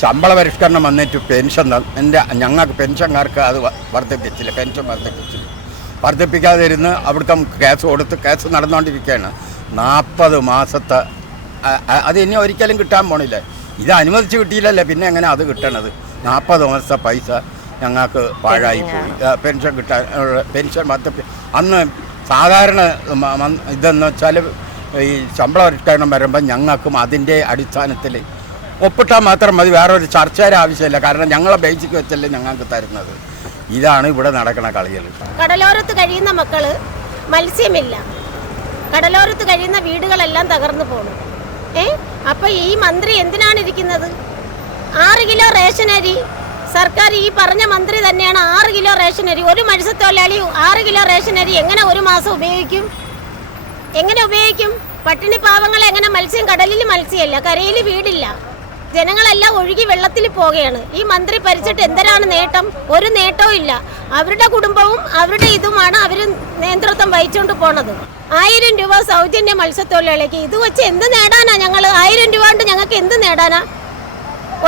ശമ്പള പരിഷ്കരണം വന്നിട്ട് പെൻഷൻ ഞങ്ങൾക്ക് പെൻഷൻകാർക്ക് അത് വർദ്ധിപ്പിച്ചില്ല, പെൻഷൻ വർദ്ധിപ്പിക്കാതെ ഇരുന്ന് അവിടുത്തെ കേസ് നടന്നുകൊണ്ടിരിക്കുകയാണ്. 40 മാസത്തെ അത് ഇനി ഒരിക്കലും കിട്ടാൻ പോണില്ല. ഇത് അനുവദിച്ച് കിട്ടിയില്ലല്ലേ, പിന്നെ എങ്ങനെ അത് കിട്ടണത്? 40 മാസത്തെ പൈസ ഞങ്ങൾക്ക് പാഴായിപ്പോയി. പെൻഷൻ അന്ന് സാധാരണ ഇതെന്ന് വെച്ചാൽ ഈ ശമ്പള പരിഷ്കരണം വരുമ്പോൾ ഞങ്ങൾക്കും അതിൻ്റെ അടിസ്ഥാനത്തിൽ ഒപ്പിട്ടാൽ മാത്രം മതി, വേറൊരു ചർച്ചയുടെ ആവശ്യമില്ല. കാരണം ഞങ്ങളെ ബേസിക് വെച്ചല്ലേ ഞങ്ങൾക്ക് തരുന്നത്. ഇതാണ് ഇവിടെ നടക്കുന്ന കളികൾ. കടലോരത്ത് കഴിയുന്ന മക്കള് മത്സ്യമില്ല, കടലോരത്ത് കഴിയുന്ന വീടുകളെല്ലാം തകർന്നു പോണു. അപ്പൊ ഈ മന്ത്രി എന്തിനാണ് ഇരിക്കുന്നത്? 6 കിലോ റേഷനരി സർക്കാർ, ഈ പറഞ്ഞ മന്ത്രി തന്നെയാണ് 6 കിലോ റേഷനരി. ഒരു മത്സ്യത്തൊഴിലാളി 6 കിലോ റേഷനരി എങ്ങനെ ഒരു മാസം ഉപയോഗിക്കും? എങ്ങനെ ഉപയോഗിക്കും? പട്ടിണി പാവങ്ങൾ എങ്ങനെ? മത്സ്യം കടലിൽ മത്സ്യമല്ല, കരയിൽ വീടില്ല, ജനങ്ങളെല്ലാം ഒഴുകി വെള്ളത്തിൽ പോകുകയാണ്. ഈ മന്ത്രി ഭരിച്ചിട്ട് എന്തിനാണ് നേട്ടം? ഒരു നേട്ടവും ഇല്ല. അവരുടെ കുടുംബവും അവരുടെ ഇതുമാണ് അവർ നേതൃത്വം വഹിച്ചുകൊണ്ട് പോണത്. 1000 രൂപ സൗജന്യ മത്സ്യത്തൊഴിലാളിക്ക് ഇത് വെച്ച് എന്ത് നേടാനാ? ഞങ്ങൾ 1000 രൂപ കൊണ്ട് ഞങ്ങൾക്ക് എന്ത് നേടാനാ?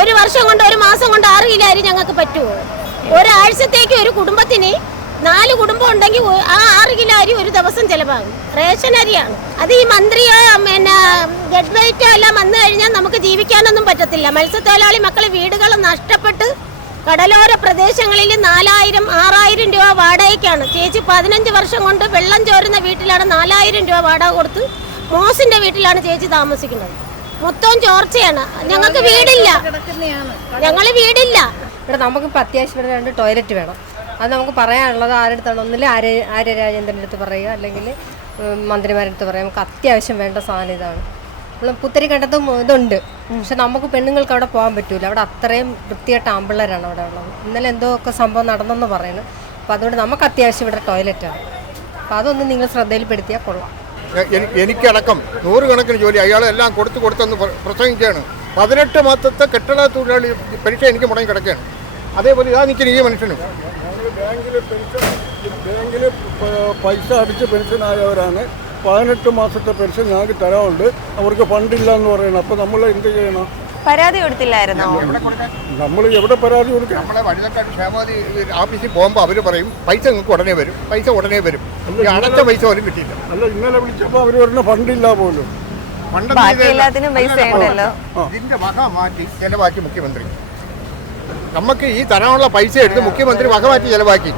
ഒരു വർഷം കൊണ്ട്, ഒരു മാസം കൊണ്ട് 6 കിലോ അരി ഞങ്ങൾക്ക് പറ്റുമോ? ഒരാഴ്ചത്തേക്ക് ഒരു കുടുംബത്തിന് 4 കുടുംബം ഉണ്ടെങ്കിൽ ആ 6 കിലോ അരി ഒരു ദിവസം ചിലവാകും. റേഷൻ അരിയാണ് അത്. ഈ മന്ത്രിയോ പിന്നെ ഗഡ് വെയിറ്റോ എല്ലാം വന്നു കഴിഞ്ഞാൽ നമുക്ക് ജീവിക്കാനൊന്നും പറ്റത്തില്ല. മത്സ്യത്തൊഴിലാളി മക്കളെ വീടുകൾ നഷ്ടപ്പെട്ട് കടലോര പ്രദേശങ്ങളിൽ 4000, 6000 രൂപ വാടകയ്ക്കാണ്. ചേച്ചി 15 വർഷം കൊണ്ട് വെള്ളം ചോരുന്ന വീട്ടിലാണ് 4000 രൂപ വാടക കൊടുത്ത് മോസിന്റെ വീട്ടിലാണ് ചേച്ചി താമസിക്കുന്നത്. മൊത്തം ചോർച്ചയാണ്. ഞങ്ങൾക്ക് വീടില്ല, ഞങ്ങൾ വീടില്ല. ഇവിടെ നമുക്കിപ്പോൾ അത്യാവശ്യം 2 ടോയ്ലറ്റ് വേണം. അത് നമുക്ക് പറയാനുള്ളത് ആരെടുത്താണ്? ഒന്നില്ല ആര്യ രാജേന്ദ്രൻ്റെ അടുത്ത് പറയുക, അല്ലെങ്കിൽ മന്ത്രിമാരുടെ അടുത്ത് പറയുക. നമുക്ക് അത്യാവശ്യം വേണ്ട സാധനം ഇതാണ്. നമ്മൾ പുത്തരിക്കണ്ടത്തും ഇതുണ്ട്, പക്ഷെ നമുക്ക് പെണ്ണുങ്ങൾക്ക് അവിടെ പോകാൻ പറ്റില്ല. അവിടെ അത്രയും വൃത്തിയായിട്ട് ആമ്പിള്ളേരാണ് അവിടെ ഉള്ളത്. ഇന്നലെ എന്തോ ഒക്കെ സംഭവം നടന്നെന്ന് പറയുന്നു. അപ്പോൾ അതുകൊണ്ട് നമുക്ക് അത്യാവശ്യം ഇവിടെ ടോയ്ലറ്റാണ്. അപ്പോൾ അതൊന്ന് നിങ്ങൾ ശ്രദ്ധയിൽപ്പെടുത്തിയാൽ കൊള്ളാം. എനിക്കടക്കം 100 കണക്കിന് ജോലി അയാളെല്ലാം കൊടുത്തെന്ന് പ്രസംഗിക്കുകയാണ്. 18 മാസത്തെ കെട്ടിട തൊഴിലാളി പരീക്ഷ എനിക്ക് മുടങ്ങി കിടക്കുകയാണ്. അതേപോലെ ഇതാ നിൽക്കുന്ന ഈ മനുഷ്യനും ബാങ്കിൽ പൈസ അടിച്ച് പെൻഷനായവരാണ്. 18 മാസത്തെ പെൻഷൻ ഞങ്ങൾക്ക് തരാറുണ്ട്, അവർക്ക് ഫണ്ടില്ല എന്ന് പറയുന്നത്. അപ്പോൾ നമ്മൾ എന്ത് ചെയ്യണം? പരാതി കൊടുത്തില്ലായിരുന്നോ? നമ്മൾ എവിടെ പരാതി കൊടുക്കാം? നമ്മളെ വനിതക്കാട് ക്ഷേമനിധി ഓഫീസിൽ പോകുമ്പോൾ അവർ പറയും പൈസ നിങ്ങൾക്ക് ഉടനെ വരും, പൈസ ഉടനെ വരും. അടച്ച പൈസ പോലും കിട്ടിയില്ല. അല്ല, ഇന്നലെ വിളിച്ചപ്പോൾ അവർ പറഞ്ഞ ഫണ്ടില്ല പോലും. എല്ലാത്തിനും പൈസ ഉണ്ടല്ലോ. ഇതിന്റെ വക മാറ്റി ചെലവാക്കി മുഖ്യമന്ത്രി. നമുക്ക് ഈ തരാനുള്ള പൈസ എടുത്ത് മുഖ്യമന്ത്രി വക മാറ്റി ചെലവാക്കി.